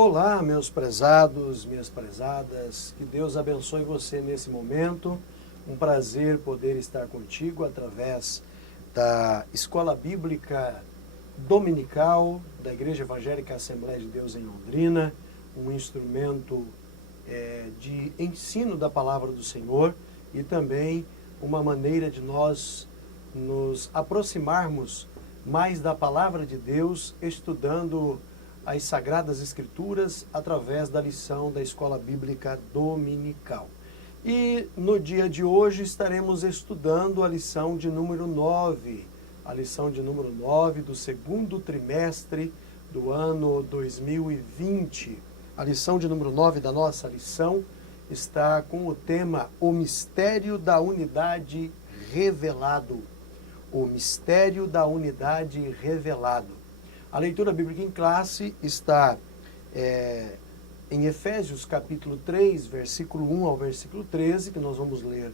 Olá, meus prezados, minhas prezadas, que Deus abençoe você nesse momento. Um prazer poder estar contigo através da Escola Bíblica Dominical da Igreja Evangélica Assembleia de Deus em Londrina, um instrumento de ensino da Palavra do Senhor e também uma maneira de nós nos aproximarmos mais da Palavra de Deus, estudando as Sagradas Escrituras através da lição da Escola Bíblica Dominical. E no dia de hoje estaremos estudando a lição de número 9, a lição de número 9 do segundo trimestre do ano 2020. A lição de número 9 da nossa lição está com o tema O Mistério da Unidade Revelado. O Mistério da Unidade Revelado. A leitura bíblica em classe está em Efésios capítulo 3, versículo 1 ao versículo 13, que nós vamos ler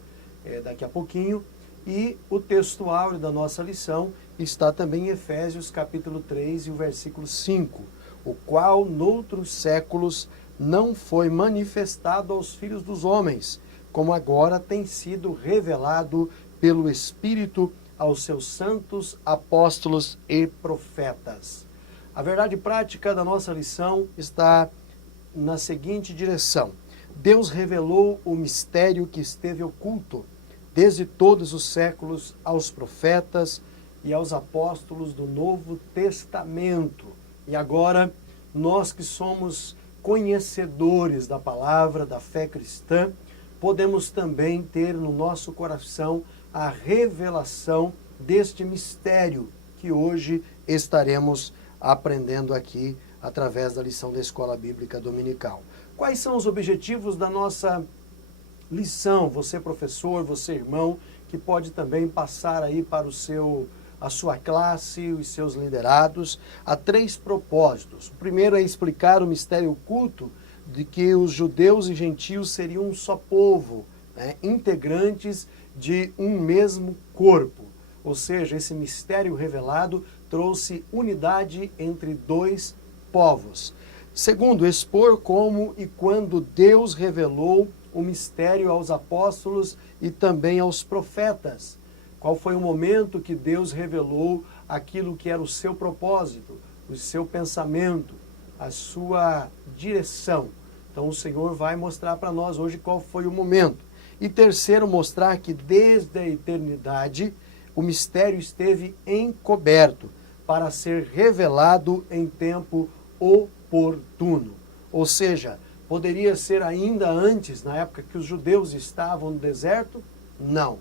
daqui a pouquinho. E o texto áureo da nossa lição está também em Efésios capítulo 3 e o versículo 5, o qual noutros séculos não foi manifestado aos filhos dos homens, como agora tem sido revelado pelo Espírito aos seus santos apóstolos e profetas. A verdade prática da nossa lição está na seguinte direção. Deus revelou o mistério que esteve oculto desde todos os séculos aos profetas e aos apóstolos do Novo Testamento. E agora, nós que somos conhecedores da palavra, da fé cristã, podemos também ter no nosso coração a revelação deste mistério que hoje estaremos aprendendo aqui através da lição da Escola Bíblica Dominical. Quais são os objetivos da nossa lição? Você professor, você irmão, que pode também passar aí para a sua classe, os seus liderados. Há 3 propósitos. O primeiro é explicar o mistério oculto de que os judeus e gentios seriam um só povo, integrantes de um mesmo corpo. Ou seja, esse mistério revelado trouxe unidade entre 2 povos. Segundo, expor como e quando Deus revelou o mistério aos apóstolos e também aos profetas. Qual foi o momento que Deus revelou aquilo que era o seu propósito, o seu pensamento, a sua direção. Então o Senhor vai mostrar para nós hoje qual foi o momento. E terceiro, mostrar que desde a eternidade o mistério esteve encoberto para ser revelado em tempo oportuno. Ou seja, poderia ser ainda antes, na época que os judeus estavam no deserto? Não.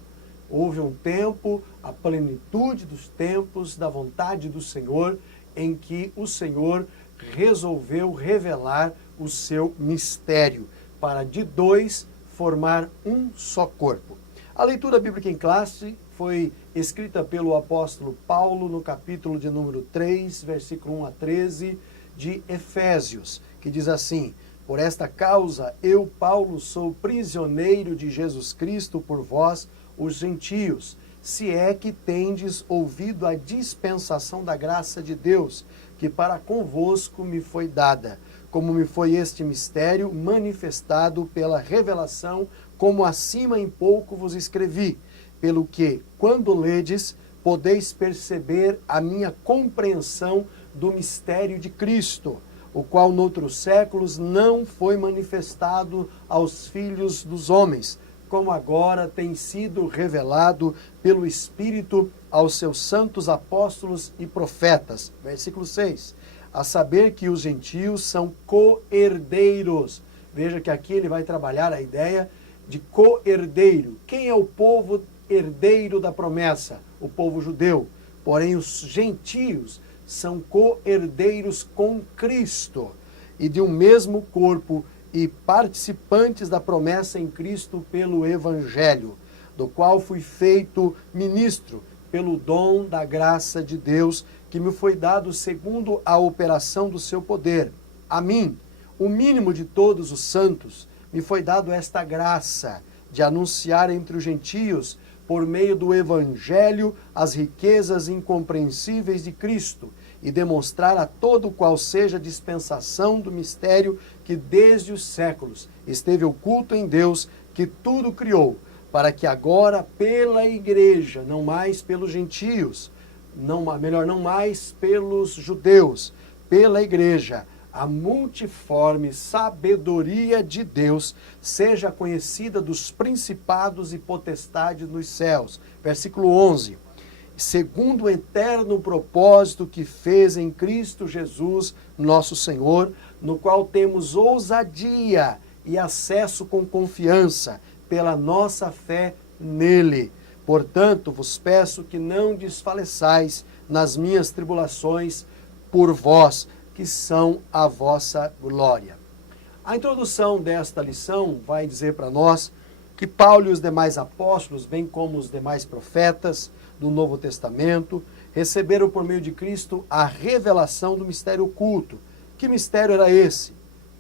Houve um tempo, a plenitude dos tempos, da vontade do Senhor, em que o Senhor resolveu revelar o seu mistério, para de 2 formar um só corpo. A leitura bíblica em classe foi escrita pelo apóstolo Paulo no capítulo de número 3, versículo 1 a 13 de Efésios, que diz assim: Por esta causa eu, Paulo, sou prisioneiro de Jesus Cristo por vós, os gentios, se é que tendes ouvido a dispensação da graça de Deus, que para convosco me foi dada, como me foi este mistério manifestado pela revelação, como acima em pouco vos escrevi, pelo que, quando ledes, podeis perceber a minha compreensão do mistério de Cristo, o qual noutros séculos não foi manifestado aos filhos dos homens, como agora tem sido revelado pelo Espírito aos seus santos apóstolos e profetas. Versículo 6. A saber que os gentios são co-herdeiros. Veja que aqui ele vai trabalhar a ideia de co-herdeiro. Quem é o povo herdeiro da promessa? O povo judeu. Porém, os gentios são co-herdeiros com Cristo e de um mesmo corpo e participantes da promessa em Cristo pelo Evangelho, do qual fui feito ministro pelo dom da graça de Deus, que me foi dado segundo a operação do seu poder. A mim, o mínimo de todos os santos, me foi dado esta graça de anunciar entre os gentios, por meio do Evangelho, as riquezas incompreensíveis de Cristo e demonstrar a todo qual seja a dispensação do mistério que desde os séculos esteve oculto em Deus, que tudo criou, para que agora pela igreja, não mais pelos gentios, não mais pelos judeus, pela igreja, a multiforme sabedoria de Deus seja conhecida dos principados e potestades nos céus. Versículo 11. Segundo o eterno propósito que fez em Cristo Jesus, nosso Senhor, no qual temos ousadia e acesso com confiança pela nossa fé nele. Portanto, vos peço que não desfaleçais nas minhas tribulações por vós, que são a vossa glória. A introdução desta lição vai dizer para nós que Paulo e os demais apóstolos, bem como os demais profetas do Novo Testamento, receberam por meio de Cristo a revelação do mistério oculto. Que mistério era esse?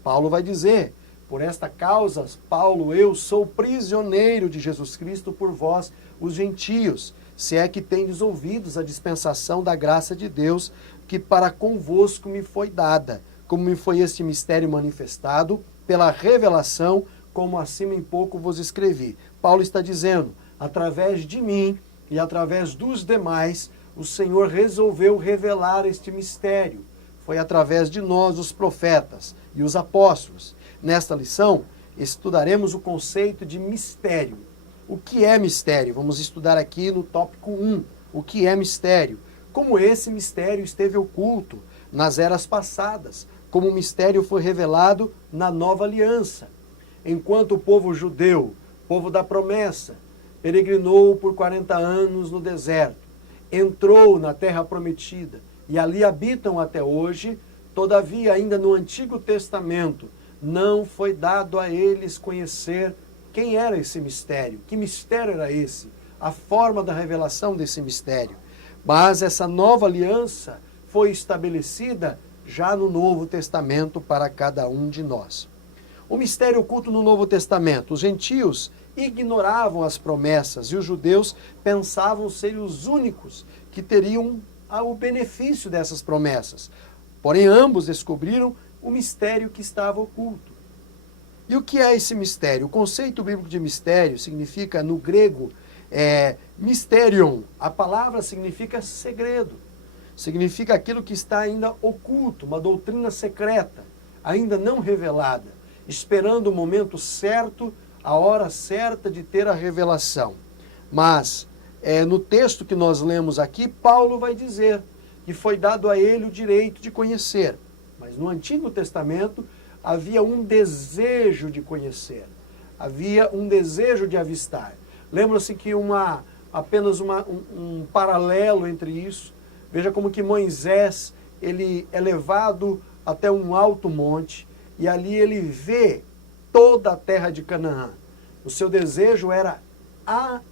Paulo vai dizer: por esta causa, Paulo, eu sou prisioneiro de Jesus Cristo por vós, os gentios, se é que tendes ouvidos a dispensação da graça de Deus, que para convosco me foi dada, como me foi este mistério manifestado, pela revelação, como acima em pouco vos escrevi. Paulo está dizendo, através de mim e através dos demais, o Senhor resolveu revelar este mistério. Foi através de nós, os profetas e os apóstolos. Nesta lição, estudaremos o conceito de mistério. O que é mistério? Vamos estudar aqui no tópico 1. O que é mistério? Como esse mistério esteve oculto nas eras passadas, como o mistério foi revelado na nova aliança. Enquanto o povo judeu, povo da promessa, peregrinou por 40 anos no deserto, entrou na terra prometida e ali habitam até hoje, todavia ainda no Antigo Testamento não foi dado a eles conhecer quem era esse mistério, que mistério era esse, a forma da revelação desse mistério. Mas essa nova aliança foi estabelecida já no Novo Testamento para cada um de nós. O mistério oculto no Novo Testamento. Os gentios ignoravam as promessas e os judeus pensavam ser os únicos que teriam o benefício dessas promessas. Porém, ambos descobriram o mistério que estava oculto. E o que é esse mistério? O conceito bíblico de mistério significa, no grego, mysterion. A palavra significa segredo. Significa aquilo que está ainda oculto, uma doutrina secreta, ainda não revelada, esperando o momento certo, a hora certa de ter a revelação. Mas, no texto que nós lemos aqui, Paulo vai dizer que foi dado a ele o direito de conhecer. Mas no Antigo Testamento havia um desejo de conhecer, havia um desejo de avistar. Lembra-se que apenas um paralelo entre isso. Veja como que Moisés, ele é levado até um alto monte e ali ele vê toda a terra de Canaã. O seu desejo era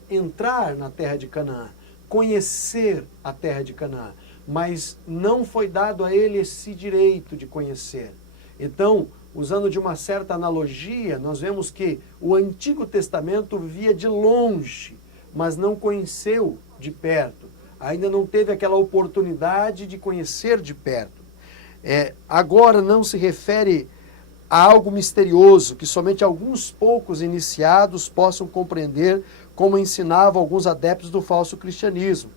entrar na terra de Canaã, conhecer a terra de Canaã, mas não foi dado a ele esse direito de conhecer. Então, usando de uma certa analogia, nós vemos que o Antigo Testamento via de longe, mas não conheceu de perto. Ainda não teve aquela oportunidade de conhecer de perto. Agora não se refere a algo misterioso que somente alguns poucos iniciados possam compreender, como ensinavam alguns adeptos do falso cristianismo.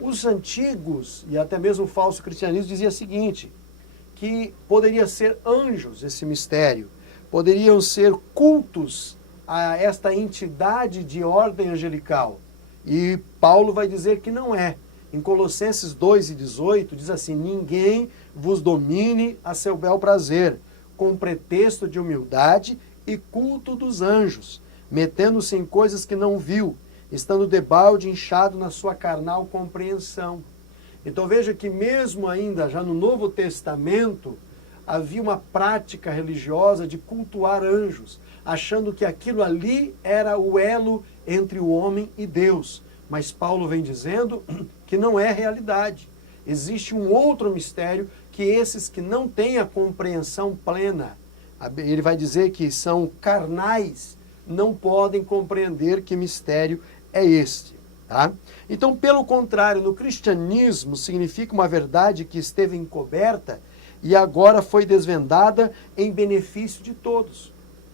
Os antigos, e até mesmo o falso cristianismo, dizia o seguinte, que poderia ser anjos esse mistério, poderiam ser cultos a esta entidade de ordem angelical. E Paulo vai dizer que não é. Em Colossenses 2:18 diz assim, ninguém vos domine a seu bel prazer, com pretexto de humildade e culto dos anjos, metendo-se em coisas que não viu, estando debalde inchado na sua carnal compreensão. Então veja que mesmo ainda já no Novo Testamento, havia uma prática religiosa de cultuar anjos, achando que aquilo ali era o elo entre o homem e Deus. Mas Paulo vem dizendo que não é realidade. Existe um outro mistério que esses que não têm a compreensão plena, ele vai dizer que são carnais, não podem compreender que mistério é este. Tá? Então, pelo contrário, no cristianismo significa uma verdade que esteve encoberta e agora foi desvendada em benefício de todos.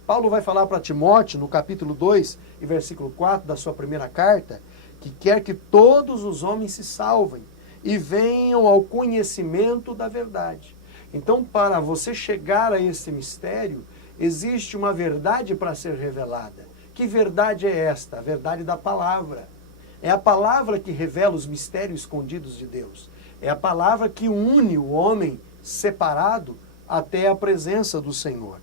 Paulo vai falar para Timóteo, no capítulo 2 e versículo 4 da sua primeira carta, que quer que todos os homens se salvem e venham ao conhecimento da verdade. Então, para você chegar a esse mistério, existe uma verdade para ser revelada. Que verdade é esta? A verdade da palavra. É a palavra que revela os mistérios escondidos de Deus. É a palavra que une o homem separado até a presença do Senhor.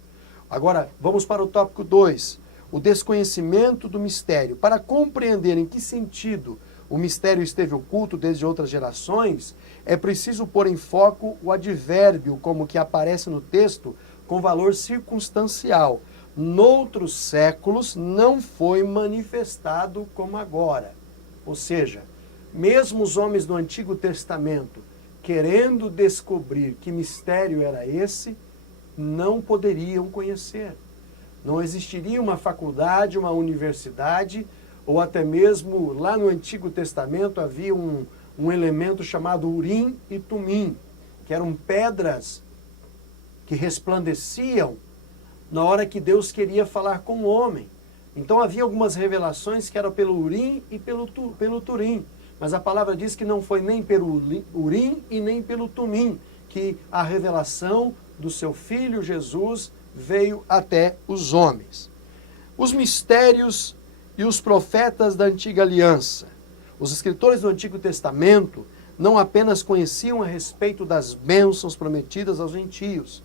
Agora, vamos para o tópico 2. O desconhecimento do mistério. Para compreender em que sentido o mistério esteve oculto desde outras gerações, é preciso pôr em foco o advérbio, como que aparece no texto, com valor circunstancial. Noutros séculos não foi manifestado como agora. Ou seja, mesmo os homens do Antigo Testamento, querendo descobrir que mistério era esse, não poderiam conhecer. Não existiria uma faculdade, uma universidade, ou até mesmo lá no Antigo Testamento havia um elemento chamado Urim e Tumim, que eram pedras que resplandeciam na hora que Deus queria falar com o homem. Então havia algumas revelações que eram pelo Urim e pelo Turim. Mas a palavra diz que não foi nem pelo Urim e nem pelo Tumim que a revelação do seu Filho Jesus veio até os homens. Os mistérios e os profetas da antiga aliança. Os escritores do Antigo Testamento não apenas conheciam a respeito das bênçãos prometidas aos gentios,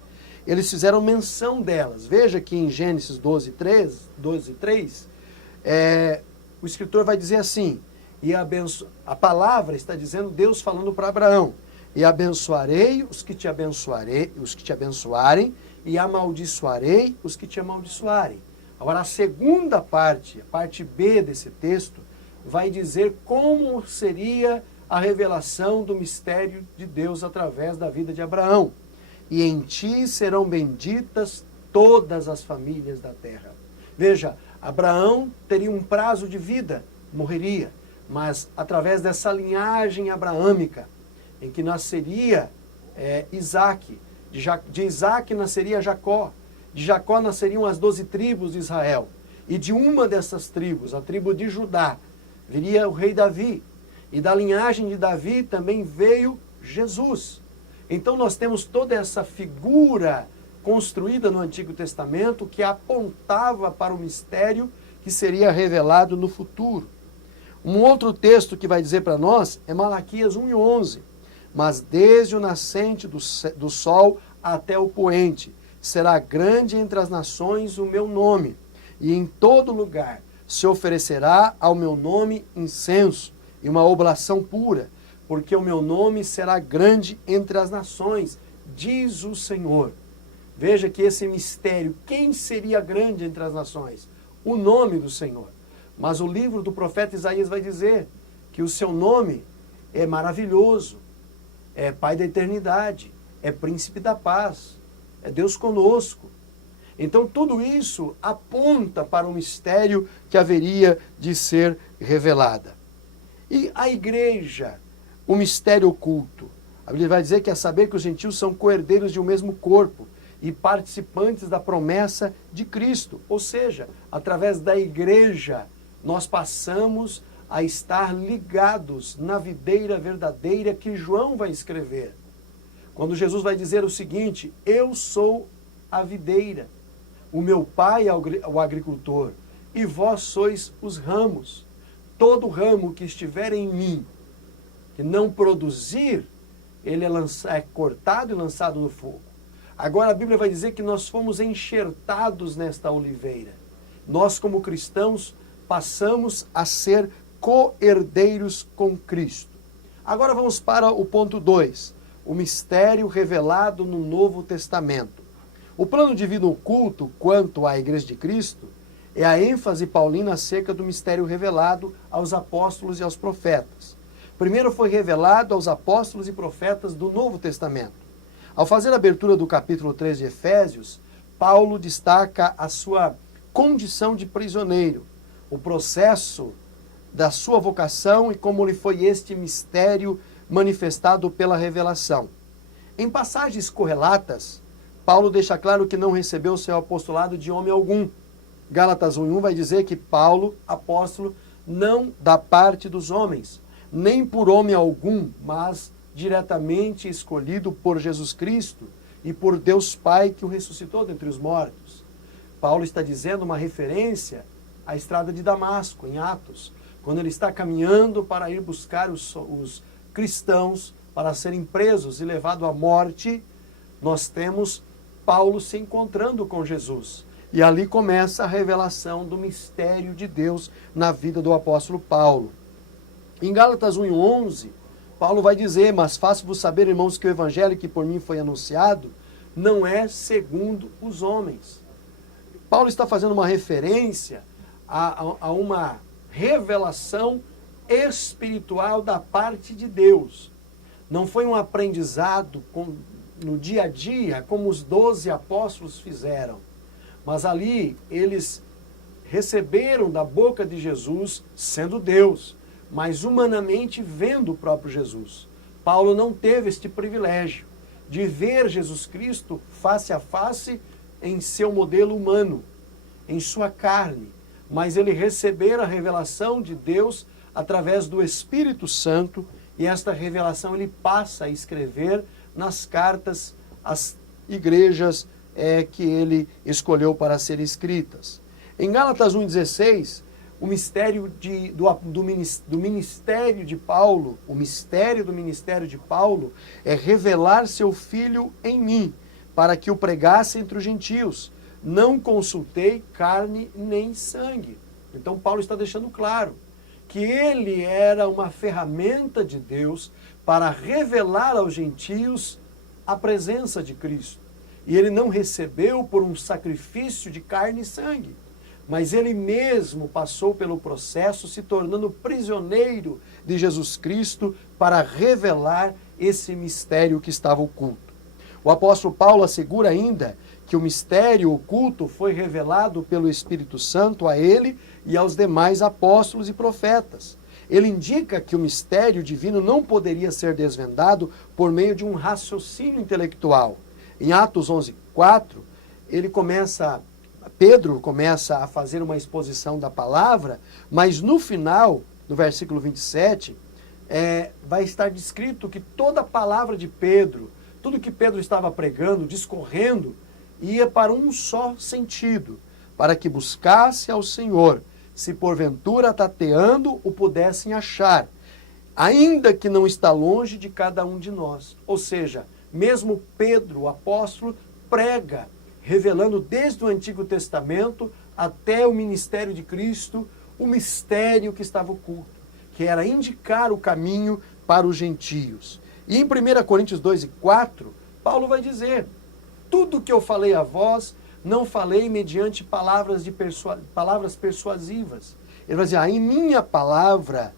eles fizeram menção delas. Veja que em Gênesis 12:3, o escritor vai dizer assim, a palavra está dizendo Deus falando para Abraão, e abençoarei os que te abençoarem, e amaldiçoarei os que te amaldiçoarem. Agora a segunda parte, a parte B desse texto, vai dizer como seria a revelação do mistério de Deus através da vida de Abraão. E em ti serão benditas todas as famílias da terra. Veja, Abraão teria um prazo de vida, morreria, mas através dessa linhagem abraâmica, em que nasceria Isaac, de Isaac nasceria Jacó, de Jacó nasceriam as 12 tribos de Israel, e de uma dessas tribos, a tribo de Judá, viria o rei Davi, e da linhagem de Davi também veio Jesus. Então nós temos toda essa figura construída no Antigo Testamento que apontava para o mistério que seria revelado no futuro. Um outro texto que vai dizer para nós é Malaquias 1:11. Mas desde o nascente do sol até o poente, será grande entre as nações o meu nome, e em todo lugar se oferecerá ao meu nome incenso e uma oblação pura, porque o meu nome será grande entre as nações, diz o Senhor. Veja que esse mistério, quem seria grande entre as nações? O nome do Senhor. Mas o livro do profeta Isaías vai dizer que o seu nome é maravilhoso, é Pai da eternidade, é Príncipe da paz, é Deus conosco. Então tudo isso aponta para o mistério que haveria de ser revelada. E a igreja, o mistério oculto. A Bíblia vai dizer que é saber que os gentios são co-herdeiros de um mesmo corpo e participantes da promessa de Cristo. Ou seja, através da igreja, nós passamos a estar ligados na videira verdadeira que João vai escrever. Quando Jesus vai dizer o seguinte, eu sou a videira, o meu pai é o agricultor, e vós sois os ramos. Todo ramo que estiver em mim, que não produzir, ele é cortado e lançado no fogo. Agora a Bíblia vai dizer que nós fomos enxertados nesta oliveira. Nós, como cristãos, passamos a ser co-herdeiros com Cristo. Agora vamos para o ponto 2, o mistério revelado no Novo Testamento. O plano divino oculto quanto à Igreja de Cristo é a ênfase paulina acerca do mistério revelado aos apóstolos e aos profetas. Primeiro foi revelado aos apóstolos e profetas do Novo Testamento. Ao fazer a abertura do capítulo 3 de Efésios, Paulo destaca a sua condição de prisioneiro, o processo da sua vocação e como lhe foi este mistério manifestado pela revelação. Em passagens correlatas, Paulo deixa claro que não recebeu o seu apostolado de homem algum. Gálatas 1:1 vai dizer que Paulo, apóstolo, não da parte dos homens, nem por homem algum, mas diretamente escolhido por Jesus Cristo e por Deus Pai que o ressuscitou dentre os mortos. Paulo está dizendo uma referência à estrada de Damasco, em Atos, quando ele está caminhando para ir buscar os cristãos para serem presos e levados à morte. Nós temos Paulo se encontrando com Jesus. E ali começa a revelação do mistério de Deus na vida do apóstolo Paulo. Em Gálatas 1:11, Paulo vai dizer: mas faço-vos saber, irmãos, que o evangelho que por mim foi anunciado não é segundo os homens. Paulo está fazendo uma referência a uma revelação espiritual da parte de Deus. Não foi um aprendizado no dia a dia, como os 12 apóstolos fizeram. Mas ali eles receberam da boca de Jesus, sendo Deus, mas humanamente vendo o próprio Jesus. Paulo não teve este privilégio de ver Jesus Cristo face a face em seu modelo humano, em sua carne, mas ele recebera a revelação de Deus através do Espírito Santo, e esta revelação ele passa a escrever nas cartas às igrejas que ele escolheu para serem escritas. Em Gálatas 1:16, o mistério do ministério de Paulo, o mistério do ministério de Paulo é revelar seu Filho em mim, para que o pregasse entre os gentios. Não consultei carne nem sangue. Então Paulo está deixando claro que ele era uma ferramenta de Deus para revelar aos gentios a presença de Cristo. E ele não recebeu por um sacrifício de carne e sangue, mas ele mesmo passou pelo processo, se tornando prisioneiro de Jesus Cristo para revelar esse mistério que estava oculto. O apóstolo Paulo assegura ainda que o mistério oculto foi revelado pelo Espírito Santo a ele e aos demais apóstolos e profetas. Ele indica que o mistério divino não poderia ser desvendado por meio de um raciocínio intelectual. Em Atos 11:4, Pedro começa a fazer uma exposição da palavra, mas no final, no versículo 27, vai estar descrito que toda a palavra de Pedro, tudo que Pedro estava pregando, discorrendo, ia para um só sentido, para que buscasse ao Senhor, se porventura tateando o pudessem achar, ainda que não está longe de cada um de nós. Ou seja, mesmo Pedro, o apóstolo, prega, revelando desde o Antigo Testamento até o ministério de Cristo, o mistério que estava oculto, que era indicar o caminho para os gentios. E em 1 Coríntios 2:4, Paulo vai dizer: tudo que eu falei a vós, não falei mediante palavras persuasivas. Ele vai dizer: em minha palavra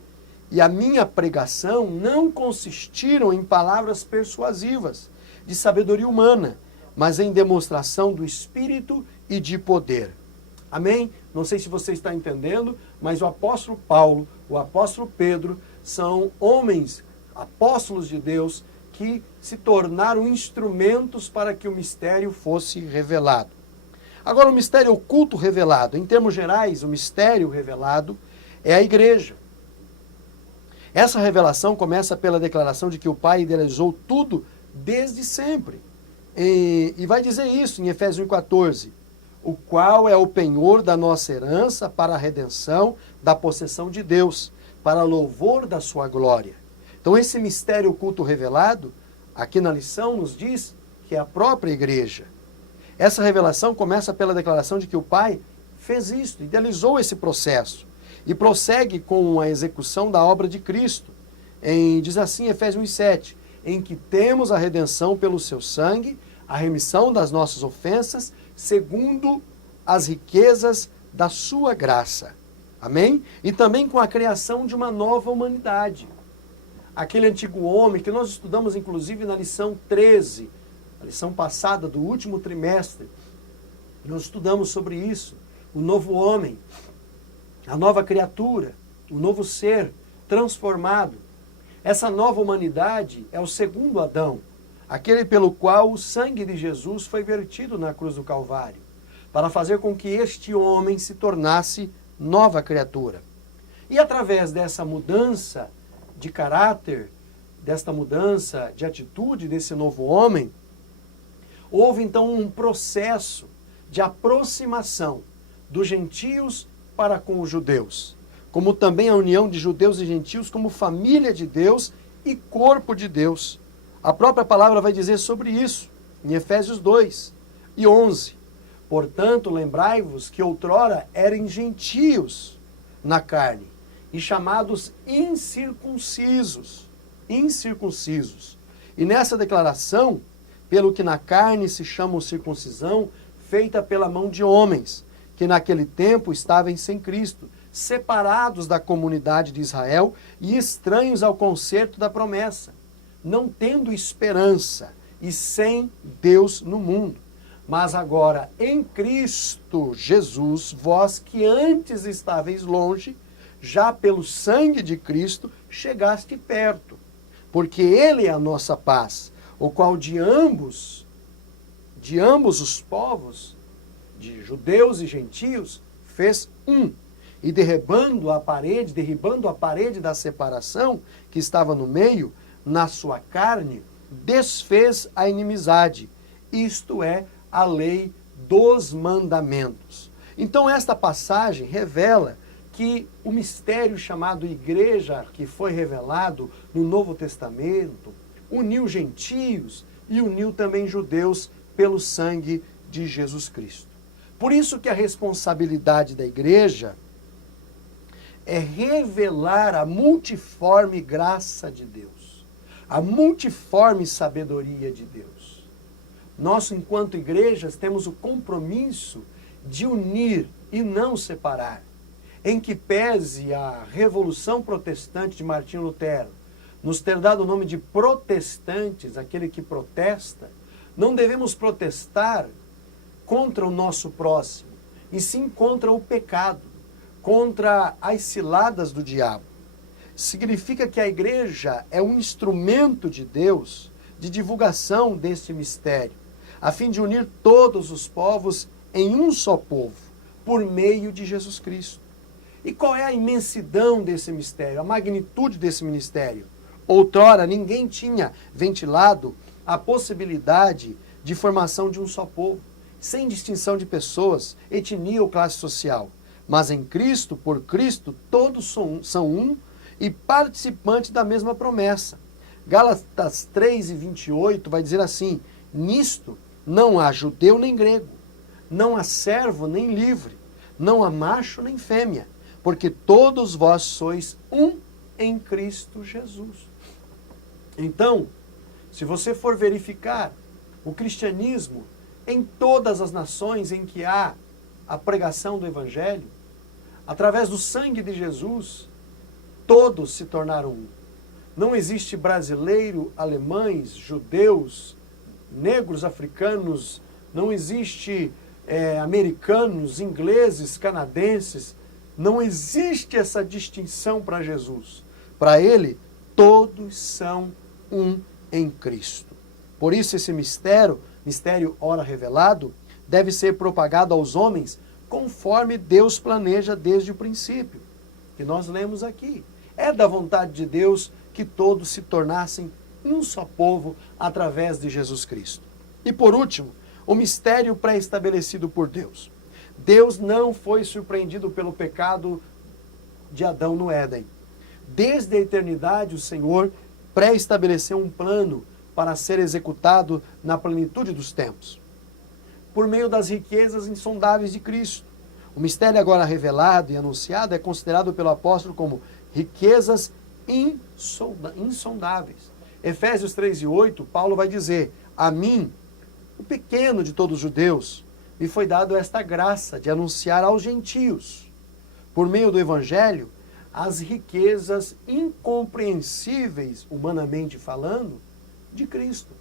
e a minha pregação não consistiram em palavras persuasivas, de sabedoria humana, mas em demonstração do Espírito e de poder. Amém? Não sei se você está entendendo, mas o apóstolo Paulo, o apóstolo Pedro, são homens, apóstolos de Deus, que se tornaram instrumentos para que o mistério fosse revelado. Agora, o mistério oculto revelado, em termos gerais, o mistério revelado é a igreja. Essa revelação começa pela declaração de que o Pai idealizou tudo desde sempre. E vai dizer isso em Efésios 1:14, o qual é o penhor da nossa herança para a redenção da possessão de Deus, para louvor da sua glória. Então esse mistério oculto revelado, aqui na lição nos diz que é a própria igreja. Essa revelação começa pela declaração de que o Pai fez isso, idealizou esse processo, e prossegue com a execução da obra de Cristo. Diz assim, Efésios 1:7, em que temos a redenção pelo seu sangue, a remissão das nossas ofensas, segundo as riquezas da sua graça. Amém? E também com a criação de uma nova humanidade. Aquele antigo homem que nós estudamos, inclusive, na lição 13, a lição passada do último trimestre, nós estudamos sobre isso, o novo homem, a nova criatura, o novo ser transformado. Essa nova humanidade é o segundo Adão, aquele pelo qual o sangue de Jesus foi vertido na cruz do Calvário, para fazer com que este homem se tornasse nova criatura. E através dessa mudança de caráter, desta mudança de atitude desse novo homem, houve então um processo de aproximação dos gentios para com os judeus, como também a união de judeus e gentios como família de Deus e corpo de Deus. A própria palavra vai dizer sobre isso, em Efésios 2 e 11. Portanto, lembrai-vos que outrora eram gentios na carne e chamados incircuncisos. E nessa declaração, pelo que na carne se chama circuncisão, feita pela mão de homens, que naquele tempo estavam sem Cristo, separados da comunidade de Israel e estranhos ao concerto da promessa, não tendo esperança e sem Deus no mundo. Mas agora, em Cristo Jesus, vós que antes estáveis longe, já pelo sangue de Cristo chegaste perto, porque Ele é a nossa paz, o qual de ambos os povos, de judeus e gentios, fez um, e derribando a parede da separação que estava no meio, na sua carne, desfez a inimizade, isto é, a lei dos mandamentos. Então esta passagem revela que o mistério chamado igreja, que foi revelado no Novo Testamento, uniu gentios e uniu também judeus pelo sangue de Jesus Cristo. Por isso que a responsabilidade da igreja é revelar a multiforme graça de Deus, a multiforme sabedoria de Deus. Nós, enquanto igrejas, temos o compromisso de unir e não separar, em que pese a Revolução Protestante de Martinho Lutero nos ter dado o nome de protestantes, aquele que protesta, não devemos protestar contra o nosso próximo, e sim contra o pecado, contra as ciladas do diabo. Significa que a igreja é um instrumento de Deus de divulgação deste mistério, a fim de unir todos os povos em um só povo, por meio de Jesus Cristo. E qual é a imensidão desse mistério, a magnitude desse ministério? Outrora, ninguém tinha ventilado a possibilidade de formação de um só povo, sem distinção de pessoas, etnia ou classe social. Mas em Cristo, por Cristo, todos são um e participantes da mesma promessa. Gálatas 3:28 vai dizer assim: nisto não há judeu nem grego, não há servo nem livre, não há macho nem fêmea, porque todos vós sois um em Cristo Jesus. Então, se você for verificar o cristianismo em todas as nações em que há a pregação do Evangelho, através do sangue de Jesus, todos se tornaram um. Não existe brasileiro, alemães, judeus, negros, africanos, não existe americanos, ingleses, canadenses, não existe essa distinção para Jesus. Para Ele, todos são um em Cristo. Por isso esse mistério ora revelado, deve ser propagado aos homens conforme Deus planeja desde o princípio, que nós lemos aqui. É da vontade de Deus que todos se tornassem um só povo através de Jesus Cristo. E por último, o mistério pré-estabelecido por Deus. Deus não foi surpreendido pelo pecado de Adão no Éden. Desde a eternidade, o Senhor pré-estabeleceu um plano para ser executado na plenitude dos tempos, por meio das riquezas insondáveis de Cristo. O mistério agora revelado e anunciado é considerado pelo apóstolo como riquezas insondáveis. Efésios 3:8, Paulo vai dizer: a mim, o pequeno de todos os judeus, me foi dado esta graça de anunciar aos gentios, por meio do Evangelho, as riquezas incompreensíveis, humanamente falando, de Cristo.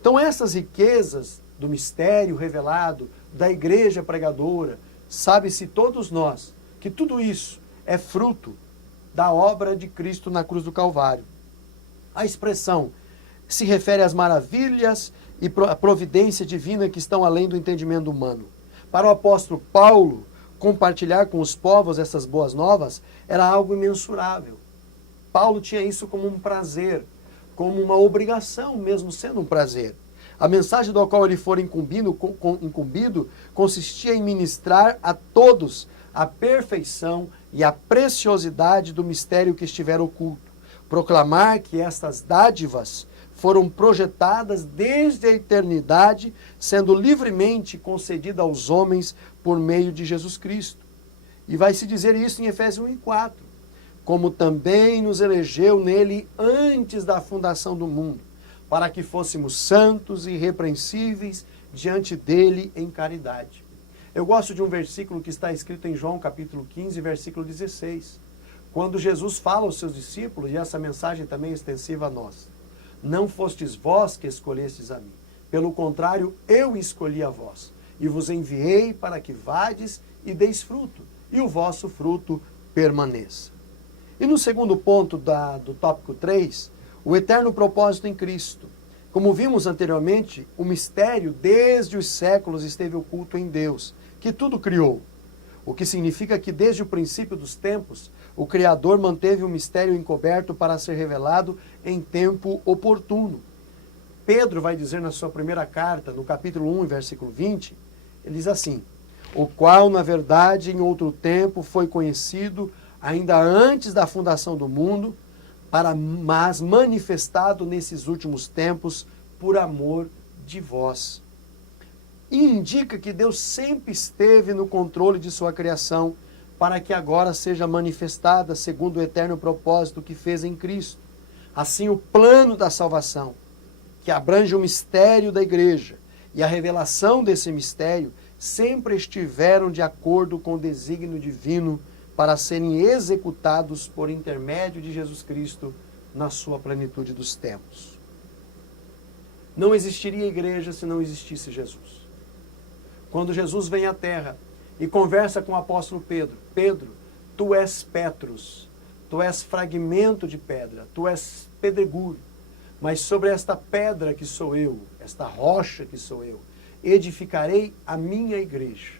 Então essas riquezas do mistério revelado, da igreja pregadora, sabe-se todos nós que tudo isso é fruto da obra de Cristo na cruz do Calvário. A expressão se refere às maravilhas e à providência divina que estão além do entendimento humano. Para o apóstolo Paulo, compartilhar com os povos essas boas novas era algo imensurável. Paulo tinha isso como um prazer, como uma obrigação, mesmo sendo um prazer. A mensagem do qual ele for incumbido consistia em ministrar a todos a perfeição e a preciosidade do mistério que estiver oculto. Proclamar que estas dádivas foram projetadas desde a eternidade, sendo livremente concedida aos homens por meio de Jesus Cristo. E vai se dizer isso em Efésios 1:4. Como também nos elegeu nele antes da fundação do mundo, para que fôssemos santos e irrepreensíveis diante dele em caridade. Eu gosto de um versículo que está escrito em João capítulo 15, versículo 16. Quando Jesus fala aos seus discípulos, e essa mensagem também é extensiva a nós: não fostes vós que escolhestes a mim, pelo contrário, eu escolhi a vós, e vos enviei para que vades e deis fruto, e o vosso fruto permaneça. E no segundo ponto do tópico 3, o eterno propósito em Cristo. Como vimos anteriormente, o mistério desde os séculos esteve oculto em Deus, que tudo criou. O que significa que desde o princípio dos tempos, o Criador manteve o mistério encoberto para ser revelado em tempo oportuno. Pedro vai dizer na sua primeira carta, no capítulo 1, versículo 20, ele diz assim: o qual, na verdade, em outro tempo foi conhecido, ainda antes da fundação do mundo, mas manifestado nesses últimos tempos por amor de vós. E indica que Deus sempre esteve no controle de sua criação, para que agora seja manifestada segundo o eterno propósito que fez em Cristo. Assim, o plano da salvação, que abrange o mistério da igreja e a revelação desse mistério, sempre estiveram de acordo com o desígnio divino para serem executados por intermédio de Jesus Cristo na sua plenitude dos tempos. Não existiria igreja se não existisse Jesus. Quando Jesus vem à terra e conversa com o apóstolo Pedro: Pedro, tu és Petrus, tu és fragmento de pedra, tu és pedregulho, mas sobre esta pedra que sou eu, esta rocha que sou eu, edificarei a minha igreja,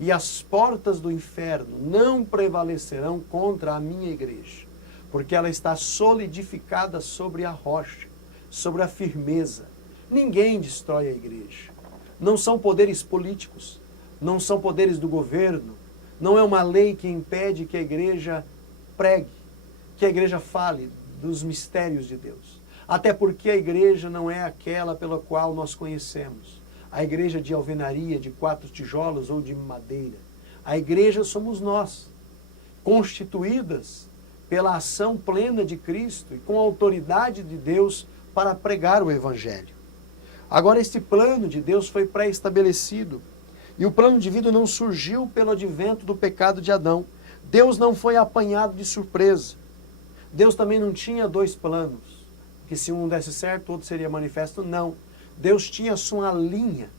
e as portas do inferno não prevalecerão contra a minha igreja, porque ela está solidificada sobre a rocha, sobre a firmeza. Ninguém destrói a igreja. Não são poderes políticos, não são poderes do governo, não é uma lei que impede que a igreja pregue, que a igreja fale dos mistérios de Deus. Até porque a igreja não é aquela pela qual nós conhecemos. A igreja de alvenaria, de 4 tijolos ou de madeira. A igreja somos nós, constituídas pela ação plena de Cristo e com a autoridade de Deus para pregar o Evangelho. Agora, este plano de Deus foi pré-estabelecido. E o plano divino não surgiu pelo advento do pecado de Adão. Deus não foi apanhado de surpresa. Deus também não tinha 2 planos, que se um desse certo, outro seria manifesto. Não. Deus tinha a sua linha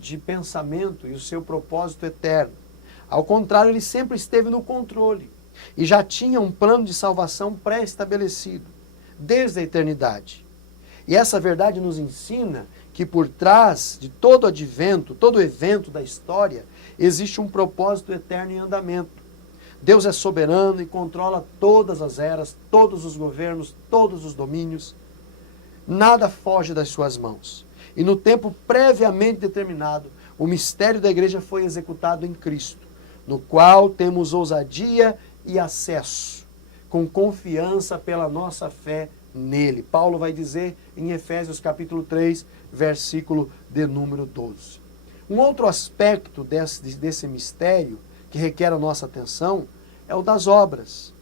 de pensamento e o seu propósito eterno. Ao contrário, ele sempre esteve no controle e já tinha um plano de salvação pré-estabelecido, desde a eternidade. E essa verdade nos ensina que por trás de todo advento, todo evento da história, existe um propósito eterno em andamento. Deus é soberano e controla todas as eras, todos os governos, todos os domínios. Nada foge das suas mãos. E no tempo previamente determinado, o mistério da igreja foi executado em Cristo, no qual temos ousadia e acesso, com confiança pela nossa fé nele. Paulo vai dizer em Efésios capítulo 3, versículo de número 12. Um outro aspecto desse mistério que requer a nossa atenção é o das obras.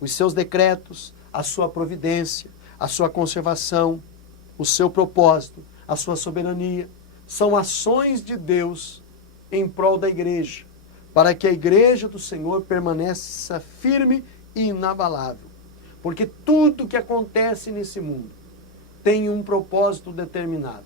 Os seus decretos, a sua providência, a sua conservação, o seu propósito, a sua soberania, são ações de Deus em prol da igreja, para que a igreja do Senhor permaneça firme e inabalável. Porque tudo que acontece nesse mundo tem um propósito determinado.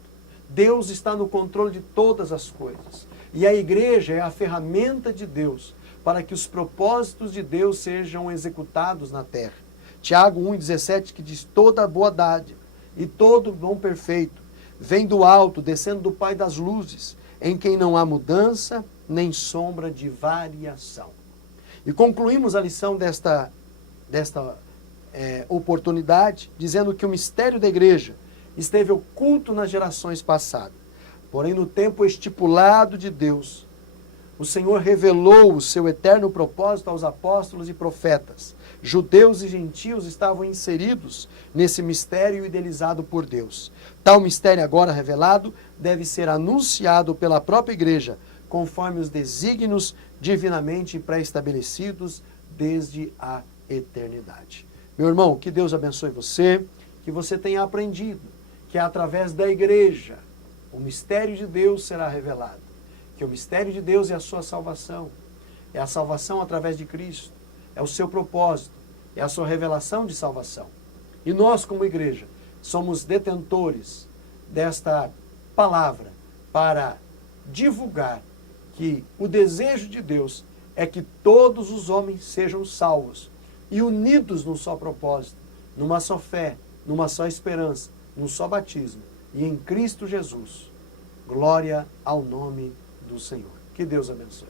Deus está no controle de todas as coisas. E a igreja é a ferramenta de Deus para que os propósitos de Deus sejam executados na terra. Tiago 1,17 que diz: toda boa dádiva e todo dom perfeito vem do alto, descendo do Pai das luzes, em quem não há mudança nem sombra de variação. E concluímos a lição desta oportunidade dizendo que o mistério da igreja esteve oculto nas gerações passadas. Porém, no tempo estipulado de Deus, o Senhor revelou o seu eterno propósito aos apóstolos e profetas. Judeus e gentios estavam inseridos nesse mistério idealizado por Deus. Tal mistério agora revelado deve ser anunciado pela própria igreja, conforme os desígnios divinamente pré-estabelecidos desde a eternidade. Meu irmão, que Deus abençoe você, que você tenha aprendido que através da igreja o mistério de Deus será revelado. Que o mistério de Deus é a sua salvação. É a salvação através de Cristo. É o seu propósito. É a sua revelação de salvação. E nós, como igreja, somos detentores desta palavra para divulgar que o desejo de Deus é que todos os homens sejam salvos e unidos num só propósito, numa só fé, numa só esperança, num só batismo. E em Cristo Jesus. Glória ao nome do Senhor. Que Deus abençoe.